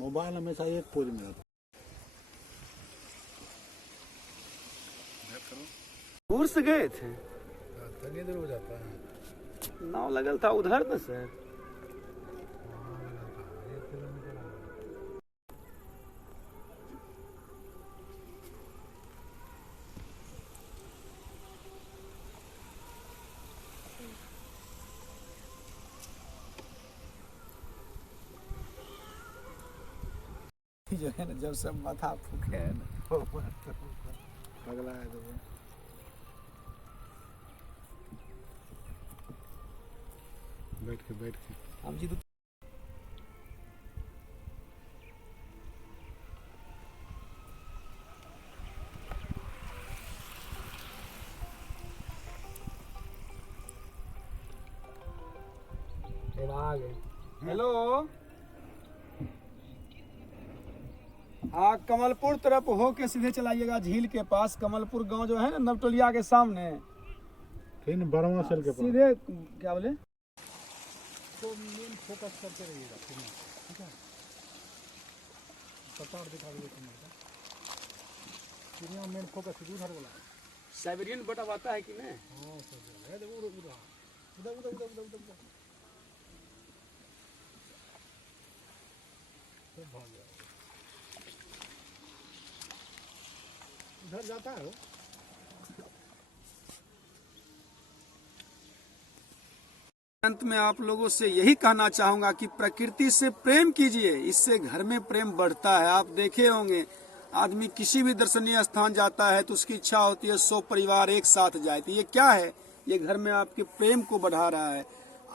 Mobile हमेशा एक pose में रहता। दूर से गए थे, तनी दूर हो जाता है। नाव लगल था उधर न सर। जो है ना, जब सब माथा फूके है ना, पगला है तो बैठ के हम जी आ गए। हेलो, हाँ कमलपुर तरफ हो के सीधे चलाइएगा झील के पास। कमलपुर गांव जो है ना नवटोलिया के सामने, फिर बरवा सेल के पास सीधे क्या बोले तो मेन फोकस करते रहिएगा। ठीक है, कतार दिखा दीजिए तुम्हारा मेन फोकस उधर वाला साइबेरियन बटा आता है कि नहीं? हाँ सर, है उधर उधर उधर उधर उधर उधर सब भाग गया। उधर जाता है वो। अंत में आप लोगों से यही कहना चाहूंगा कि प्रकृति से प्रेम कीजिए, इससे घर में प्रेम बढ़ता है। आप देखे होंगे आदमी किसी भी दर्शनीय स्थान जाता है तो उसकी इच्छा होती है 100 परिवार एक साथ जाए। तो ये क्या है? ये घर में आपके प्रेम को बढ़ा रहा है।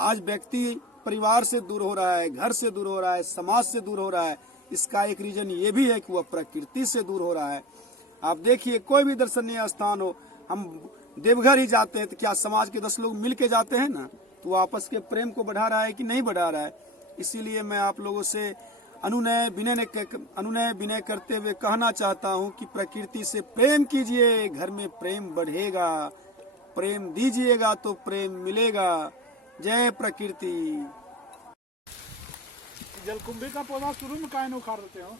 आज व्यक्ति परिवार से दूर हो रहा है, घर से दूर हो रहा है, समाज से दूर हो रहा है। इसका एक रीजन ये भी है कि वह प्रकृति से दूर हो रहा है। आप देखिए कोई भी दर्शनीय स्थान हो, हम देवघर ही जाते हैं तो क्या समाज के 10 लोग मिल के जाते हैं ना, तो आपस के प्रेम को बढ़ा रहा है कि नहीं बढ़ा रहा है। इसीलिए मैं आप लोगों से अनुनय विनय करते हुए कहना चाहता हूं कि प्रकृति से प्रेम कीजिए, घर में प्रेम बढ़ेगा। प्रेम दीजिएगा तो प्रेम मिलेगा। जय प्रकृति। जलकुंभी का पौधा शुरू में काहे न उखाड़ देते हो?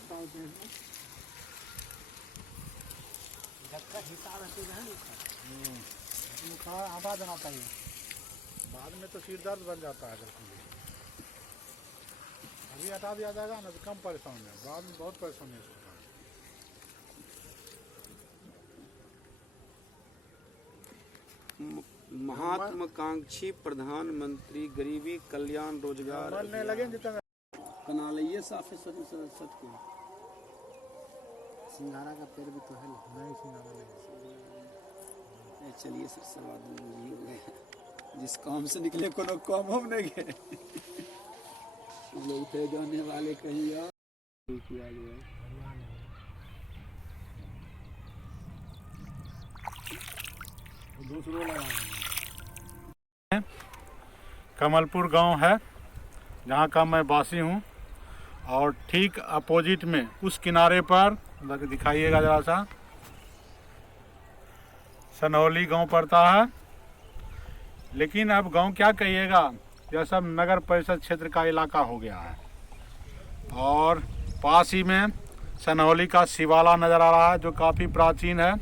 हटा देना चाहिए, बाद में तो सिर दर्द बन जाता है। जलकुंभी अभी हटा दिया जाएगा ना तो कम परेशानी है, बाद में बहुत परेशानी है। महत्वाकांक्षी प्रधानमंत्री गरीबी कल्याण रोजगार नहीं लगे जितना कनालइये साफे सच के सिंघाड़ा का पेड़ भी तो है। नहीं सिंघाड़ा नहीं। चलिए सर, सब आदमी हो गए, जिस काम से निकले कोनो काम हम नहीं गए। लोग थे जाने वाले कहीं और किया गया। कमलपुर गांव है जहां का मैं वासी हूं, और ठीक अपोजिट में उस किनारे पर दिखाइएगा जरा सा, सनहौली गांव पड़ता है। लेकिन अब गांव क्या कहिएगा, यह सब नगर परिषद क्षेत्र का इलाका हो गया है। और पास ही में सनहौली का शिवाला नज़र आ रहा है जो काफ़ी प्राचीन है।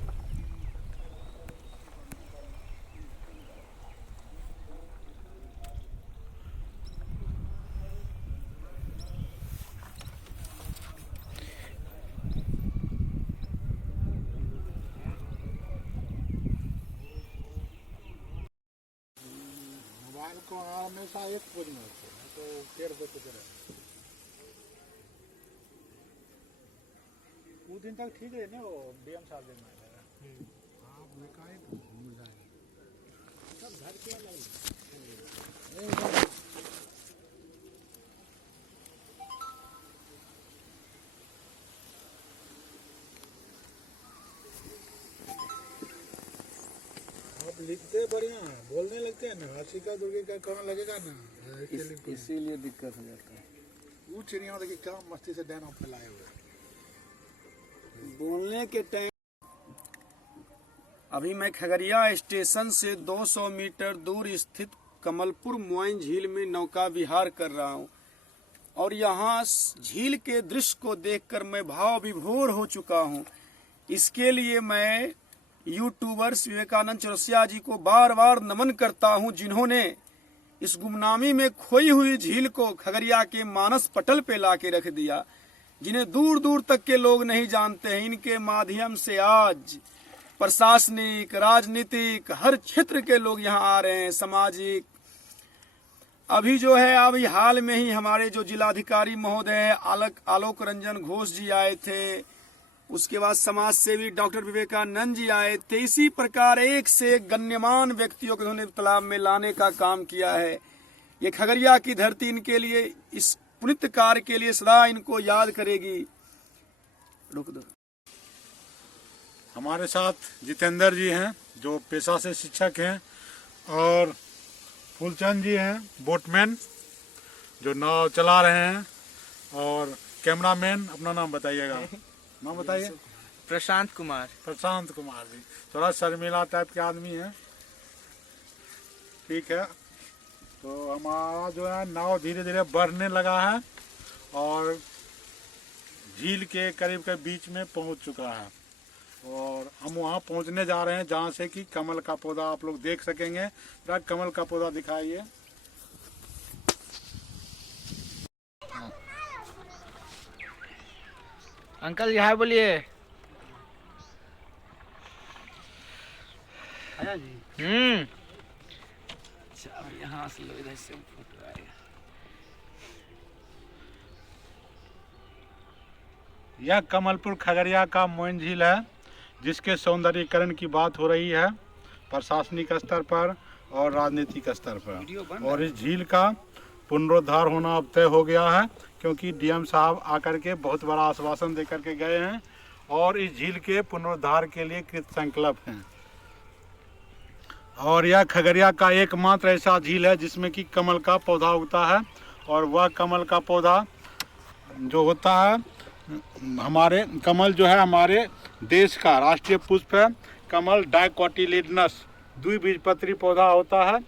मोबाइल को हमेशा एक पोज में रखो, तो टेढ़ होते चले। वो दिन तक ठीक है ना, वो डीएम साहब दिन में आप निकाय घूम जाएगा सब घर के आप लिखते बढ़िया है, बोलने लगते हैं ना, हंसी का दुर्गे का कहना लगेगा ना, इसीलिए दिक्कत हो जाता है। वो चिड़िया देखिए क्या मस्ती से डैन फैलाए हुए बोलने के टाइम। अभी मैं खगड़िया स्टेशन से 200 मीटर दूर स्थित कमलपुर मुआइन झील में नौका विहार कर रहा हूँ। और यहाँ झील के दृश्य को देखकर मैं भाव विभोर हो चुका हूँ। इसके लिए मैं यूट्यूबर्स विवेकानंद चौरसिया जी को बार बार नमन करता हूँ, जिन्होंने इस गुमनामी में खोई हुई झील को खगड़िया के मानस पटल पे लाके रख दिया, जिन्हें दूर दूर तक के लोग नहीं जानते हैं। इनके माध्यम से आज प्रशासनिक, राजनीतिक, हर क्षेत्र के लोग यहाँ आ रहे हैं, सामाजिक। अभी जो है, अभी हाल में ही हमारे जो जिलाधिकारी महोदय आलोक रंजन घोष जी आए थे, उसके बाद समाज सेवी डॉक्टर विवेकानंद जी आए थे। इसी प्रकार एक से एक गण्यमान व्यक्तियों को उन्होंने तालाब में लाने का काम किया है। ये खगड़िया की धरती इनके लिए, इस पुनित कार्य के लिए सदा इनको याद करेगी। रुक दो। हमारे साथ जितेंद्र जी हैं जो पेशा से शिक्षक हैं, और फूलचंद जी हैं बोटमैन जो नाव चला रहे हैं, और कैमरामैन, अपना नाम बताइएगा। नाम बताइए। प्रशांत कुमार। प्रशांत कुमार जी थोड़ा शर्मिला टाइप के आदमी हैं, ठीक है। तो हमारा जो है नाव धीरे धीरे बढ़ने लगा है और झील के करीब के बीच में पहुंच चुका है, और हम वहां पहुंचने जा रहे हैं जहां से कि कमल का पौधा आप लोग देख सकेंगे। जरा कमल का पौधा दिखाइए। अंकल यहाँ बोलिए। आया जी। अच्छा, यहाँ से लो, इधर से फोटो आएगा। यह कमलपुर खगड़िया का मोइन झील है, जिसके सौंदर्यीकरण की बात हो रही है प्रशासनिक स्तर पर और राजनीतिक स्तर पर। और इस झील का पुनरुद्धार होना अब तय हो गया है, क्योंकि डीएम साहब आकर के बहुत बड़ा आश्वासन देकर के गए हैं और इस झील के पुनरुद्धार के लिए कृत संकल्प हैं। और यह खगड़िया का एकमात्र ऐसा झील है जिसमें कि कमल का पौधा उगता है, और वह कमल का पौधा जो होता है, हमारे कमल जो है हमारे देश का राष्ट्रीय पुष्प है। कमल डाइकोटिलिडनस द्विबीजपत्री पौधा होता है।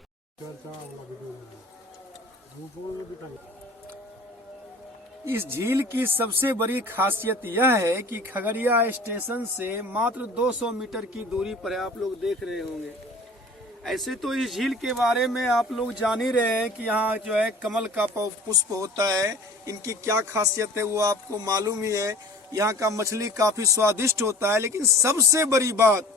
इस झील की सबसे बड़ी खासियत यह है कि खगड़िया स्टेशन से मात्र 200 मीटर की दूरी पर आप लोग देख रहे होंगे। ऐसे तो इस झील के बारे में आप लोग जान ही रहे हैं कि यहाँ जो है कमल का पुष्प होता है। इनकी क्या खासियत है वो आपको मालूम ही है। यहाँ का मछली काफी स्वादिष्ट होता है, लेकिन सबसे बड़ी बात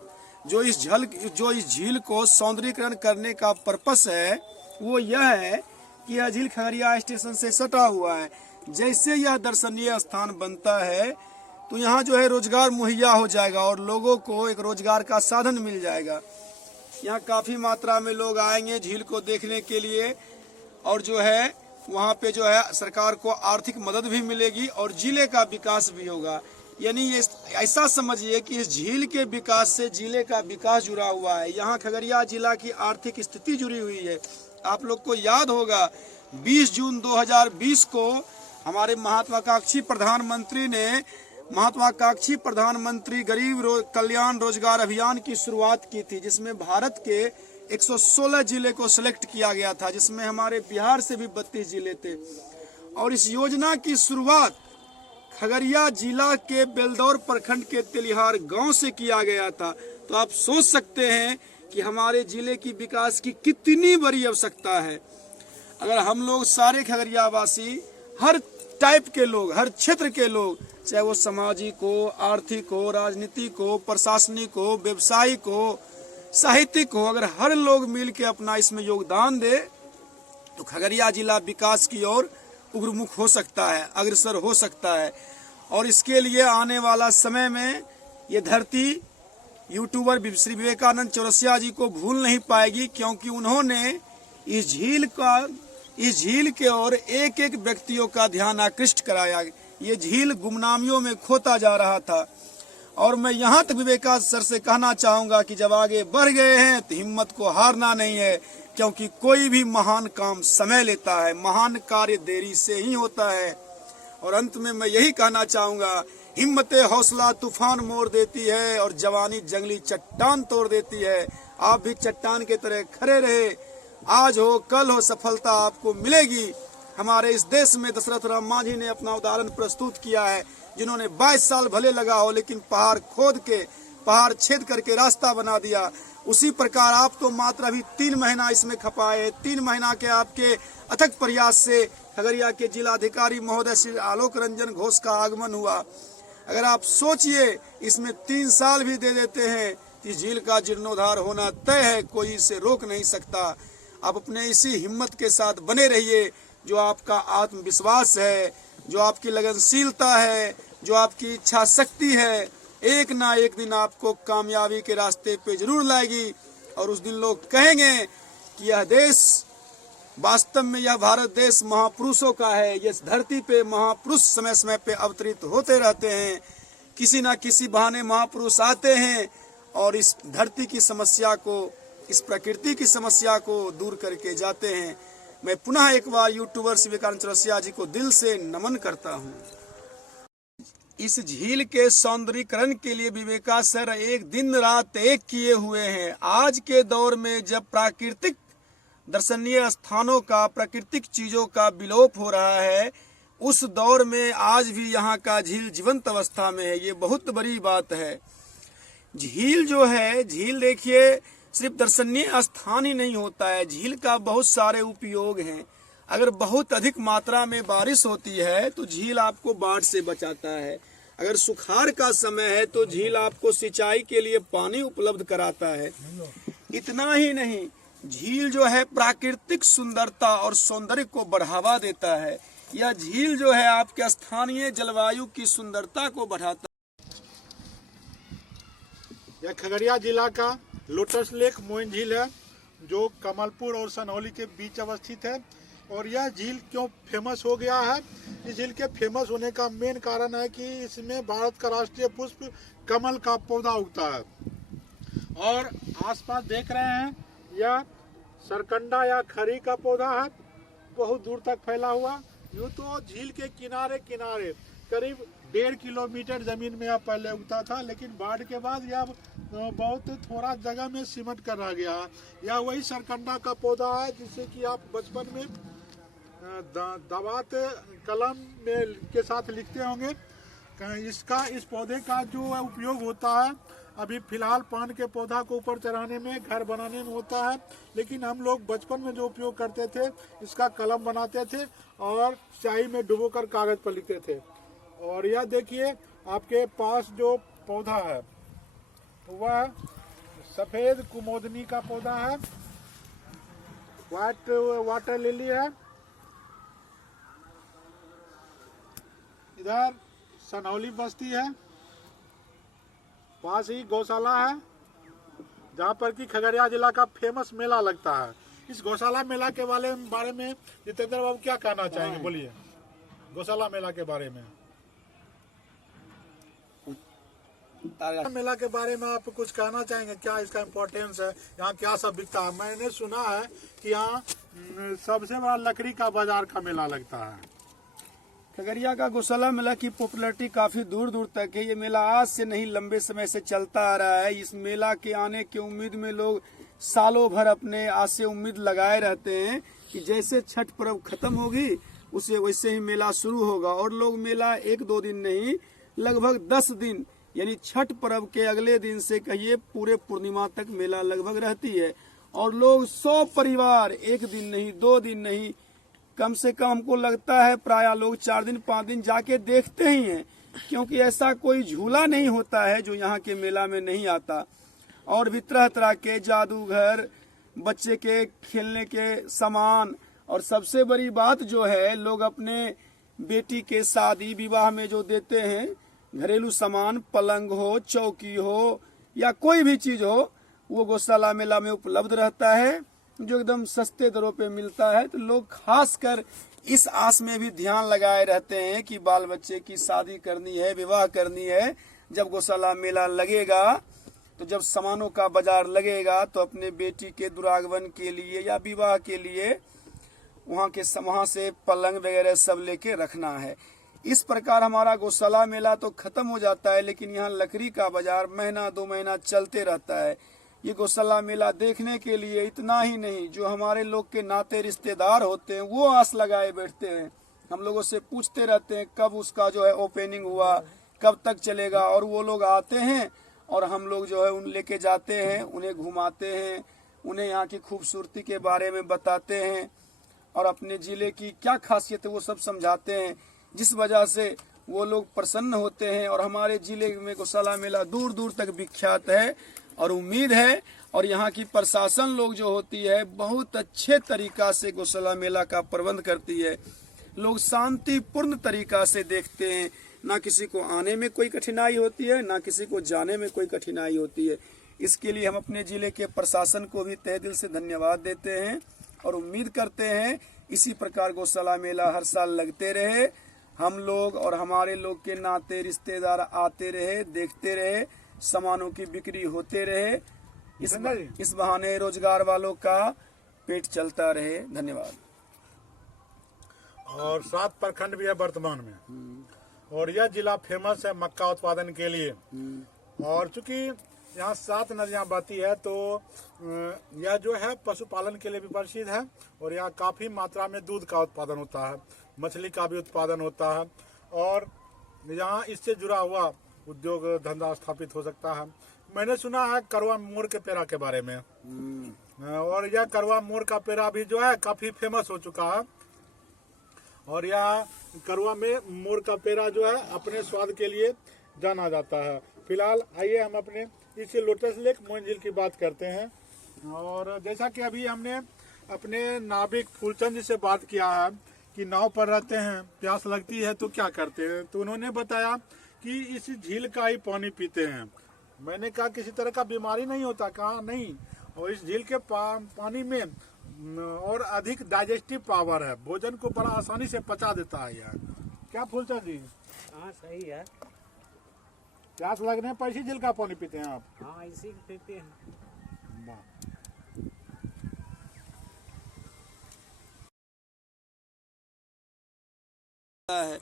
जो इस झील को सौंदर्यीकरण करने का पर्पस है वो यह है कि यह झील खगड़िया स्टेशन से सटा हुआ है। जैसे यह दर्शनीय स्थान बनता है तो यहाँ जो है रोजगार मुहैया हो जाएगा और लोगों को एक रोजगार का साधन मिल जाएगा। यहाँ काफी मात्रा में लोग आएंगे झील को देखने के लिए, और जो है वहाँ पे जो है सरकार को आर्थिक मदद भी मिलेगी और जिले का विकास भी होगा। यानी ये ऐसा समझिए कि इस झील के विकास से जिले का विकास जुड़ा हुआ है। यहाँ खगड़िया जिला की आर्थिक स्थिति जुड़ी हुई है। आप लोग को याद होगा 20 जून 2020 को हमारे महत्वाकांक्षी प्रधानमंत्री गरीब कल्याण रोजगार अभियान की शुरुआत की थी, जिसमें भारत के 116 जिले को सिलेक्ट किया गया था, जिसमें हमारे बिहार से भी 32 जिले थे। और इस योजना की शुरुआत खगड़िया जिला के बेलदौर प्रखंड के तेलिहार गांव से किया गया था। तो आप सोच सकते हैं कि हमारे जिले की विकास की कितनी बड़ी आवश्यकता है। अगर हम लोग सारे खगड़िया वासी, हर टाइप के लोग, हर क्षेत्र के लोग, चाहे वो सामाजिक हो, आर्थिक हो, राजनीतिक हो, प्रशासनिक हो, व्यवसायिक हो, साहित्यिक हो, अगर हर लोग मिल के अपना इसमें योगदान दे तो खगड़िया जिला विकास की ओर उग्रमुख हो सकता है, अग्रसर हो सकता है। और इसके लिए आने वाला समय में ये धरती यूट्यूबर श्री विवेकानंद चौरसिया जी को भूल नहीं पाएगी, क्योंकि उन्होंने इस झील के ओर एक एक व्यक्तियों का ध्यान आकृष्ट कराया। ये झील गुमनामियों में खोता जा रहा था। और मैं यहाँ तक विवेकानंद सर से कहना चाहूंगा कि जब आगे बढ़ गए हैं तो हिम्मत को हारना नहीं है, क्योंकि कोई भी महान काम समय लेता है, महान कार्य देरी से ही होता है। और अंत में मैं यही कहना चाहूंगा, हिम्मत हौसला तूफान मोड़ देती है और जवानी जंगली चट्टान तोड़ देती है। आप भी चट्टान के तरह खड़े रहे, आज हो कल हो सफलता आपको मिलेगी। हमारे इस देश में दशरथ राम मांझी ने अपना उदाहरण प्रस्तुत किया है, जिन्होंने 22 साल भले लगा हो लेकिन पहाड़ खोद के, पहाड़ छेद करके रास्ता बना दिया। उसी प्रकार आप तो मात्र अभी 3 महीना इसमें खपाए। 3 महीना के आपके अथक प्रयास से खगड़िया के जिलाधिकारी महोदय श्री आलोक रंजन घोष का आगमन हुआ। अगर आप सोचिए इसमें 3 साल भी दे देते हैं, इस झील का जीर्णोद्धार होना तय है, कोई इसे रोक नहीं सकता। आप अपने इसी हिम्मत के साथ बने रहिए, जो आपका आत्मविश्वास है, जो आपकी लगनशीलता है, जो आपकी इच्छा शक्ति है, एक ना एक दिन आपको कामयाबी के रास्ते पे जरूर लाएगी। और उस दिन लोग कहेंगे कि यह देश वास्तव में, यह भारत देश महापुरुषों का है। इस धरती पे महापुरुष समय समय पे अवतरित होते रहते हैं। किसी ना किसी बहाने महापुरुष आते हैं और इस धरती की समस्या को, इस प्रकृति की समस्या को दूर करके जाते हैं। मैं पुनः एक बार यूट्यूबर विवेकानंद चौरसिया जी को दिल से नमन करता हूँ। इस झील के सौंदर्यीकरण के लिए विवेका सर एक दिन रात एक किए हुए हैं। आज के दौर में जब प्राकृतिक दर्शनीय स्थानों का, प्राकृतिक चीजों का विलोप हो रहा है, उस दौर में आज भी यहाँ का झील जीवंत अवस्था में है। ये बहुत बड़ी बात है। झील जो है, झील देखिए सिर्फ दर्शनीय स्थान ही नहीं होता है, झील का बहुत सारे उपयोग हैं। अगर बहुत अधिक मात्रा में बारिश होती है तो झील आपको बाढ़ से बचाता है। अगर सुखाड़ का समय है तो झील आपको सिंचाई के लिए पानी उपलब्ध कराता है। इतना ही नहीं, झील जो है प्राकृतिक सुंदरता और सौंदर्य को बढ़ावा देता है। यह झील जो है आपके स्थानीय जलवायु की सुंदरता को बढ़ाता है। यह खगड़िया जिला का लोटस लेक मोइन झील है, जो कमलपुर और सनौली के बीच अवस्थित है। और यह झील क्यों फेमस हो गया है? इस झील के फेमस होने का मेन कारण है कि इसमें भारत का राष्ट्रीय पुष्प कमल का पौधा उगता है। और आसपास देख रहे हैं, यह सरकंडा या खरी का पौधा है, बहुत दूर तक फैला हुआ। यूँ तो झील के किनारे किनारे करीब 1.5 किलोमीटर जमीन में यह पहले उगता था, लेकिन बाढ़ के बाद यह बहुत थोड़ा जगह में सिमट कर रह गया है। यह वही सरकंडा का पौधा है जिससे कि आप बचपन में दवात कलम में के साथ लिखते होंगे। इस पौधे का जो उपयोग होता है अभी फिलहाल पान के पौधा को ऊपर चढ़ाने में, घर बनाने में होता है, लेकिन हम लोग बचपन में जो उपयोग करते थे, इसका कलम बनाते थे और स्याही में डुबोकर कागज पर लिखते थे। और यह देखिए आपके पास जो पौधा है वह सफेद कुमोदनी का पौधा है, व्हाइट वाटर लिली है। इधर सनौली बस्ती है, पास ही गौशाला है, जहाँ पर कि खगड़िया जिला का फेमस मेला लगता है। इस गौशाला मेला के बारे में जितेंद्र बाबू क्या कहना चाहेंगे? बोलिए गौशाला मेला के बारे में। मेला के बारे में आप कुछ कहना चाहेंगे? क्या इसका इम्पोर्टेंस है? यहाँ क्या सब बिकता है? मैंने सुना है कि यहाँ सबसे बड़ा लकड़ी का बाजार का मेला लगता है। खगड़िया का गौशाला मेला की पॉपुलैरिटी काफी दूर दूर तक है। ये मेला आज से नहीं, लंबे समय से चलता आ रहा है। इस मेला के आने की उम्मीद में लोग सालों भर अपने आज से उम्मीद लगाए रहते हैं कि जैसे छठ पर्व खत्म होगी उसे वैसे ही मेला शुरू होगा। और लोग मेला 1-2 दिन नहीं, लगभग 10 दिन, यानी छठ पर्व के अगले दिन से कहिए पूरे पूर्णिमा तक मेला लगभग रहती है। और लोग 100 परिवार 1 दिन नहीं, 2 दिन नहीं, कम से कम हमको लगता है प्राय लोग 4 दिन 5 दिन जाके देखते ही हैं, क्योंकि ऐसा कोई झूला नहीं होता है जो यहाँ के मेला में नहीं आता। और भी तरह तरह के जादूगर, बच्चे के खेलने के सामान, और सबसे बड़ी बात जो है, लोग अपने बेटी के शादी विवाह में जो देते हैं घरेलू सामान, पलंग हो, चौकी हो या कोई भी चीज हो, वो गौशाला मेला में उपलब्ध रहता है, जो एकदम सस्ते दरों पे मिलता है। तो लोग खासकर इस आस में भी ध्यान लगाए रहते हैं कि बाल बच्चे की शादी करनी है, विवाह करनी है, जब गौशाला मेला लगेगा, तो जब सामानों का बाजार लगेगा, तो अपने बेटी के दुरागमन के लिए या विवाह के लिए वहाँ से पलंग वगैरह सब लेके रखना है। इस प्रकार हमारा गौशाला मेला तो खत्म हो जाता है, लेकिन यहाँ लकड़ी का बाजार महीना 2 महीना चलते रहता है। ये गौशाला मेला देखने के लिए इतना ही नहीं, जो हमारे लोग के नाते रिश्तेदार होते हैं वो आस लगाए बैठते हैं, हम लोगों से पूछते रहते हैं कब उसका जो है ओपनिंग हुआ, कब तक चलेगा। और वो लोग आते हैं और हम लोग जो है उन लेके जाते हैं, उन्हें घुमाते हैं, उन्हें यहाँ की खूबसूरती के बारे में बताते हैं और अपने जिले की क्या खासियत है वो सब समझाते हैं, जिस वजह से वो लोग प्रसन्न होते हैं। और हमारे जिले में गौशाला मेला दूर दूर तक विख्यात है और उम्मीद है, और यहाँ की प्रशासन लोग जो होती है बहुत अच्छे तरीका से गौशाला मेला का प्रबंध करती है। लोग शांतिपूर्ण तरीका से देखते हैं, ना किसी को आने में कोई कठिनाई होती है, ना किसी को जाने में कोई कठिनाई होती है। इसके लिए हम अपने जिले के प्रशासन को भी तहे दिल से धन्यवाद देते हैं और उम्मीद करते हैं इसी प्रकार गौशाला मेला हर साल लगते रहे, हम लोग और हमारे लोग के नाते रिश्तेदार आते रहे, देखते रहे, सामानों की बिक्री होते रहे, इस बहाने रोजगार वालों का पेट चलता रहे। धन्यवाद। और 7 प्रखंड भी है वर्तमान में, और यह जिला फेमस है मक्का उत्पादन के लिए। और चूंकि यहाँ 7 नदियाँ बहती है तो यह जो है पशुपालन के लिए भी प्रसिद्ध है, और यहाँ काफी मात्रा में दूध का उत्पादन होता है, मछली का भी उत्पादन होता है, और यहाँ इससे जुड़ा हुआ उद्योग धंधा स्थापित हो सकता है। मैंने सुना है करवा मोर के पेड़ा के बारे में, और यह करवा मोर का पेड़ा भी जो है काफी फेमस हो चुका है। और यह करवा में मोर का पेड़ा जो है अपने स्वाद के लिए जाना जाता है। फिलहाल आइए हम अपने इस लोटस लेक मोइन झील की बात करते हैं। और जैसा कि अभी हमने अपने नाविक फूलचंद जी से बात किया है कि नाव पर रहते हैं, प्यास लगती है तो क्या करते हैं, तो उन्होंने बताया कि इस झील का ही पानी पीते हैं। मैंने कहा किसी तरह का बीमारी नहीं होता, कहा नहीं, और इस झील के पानी में और अधिक डाइजेस्टिव पावर है, भोजन को बड़ा आसानी से पचा देता है यार। क्या फूलचंद जी? हाँ सही है। प्यास लगने पर इसी झील का पानी पीते हैं आप? हाँ इसी को पीते हैं। है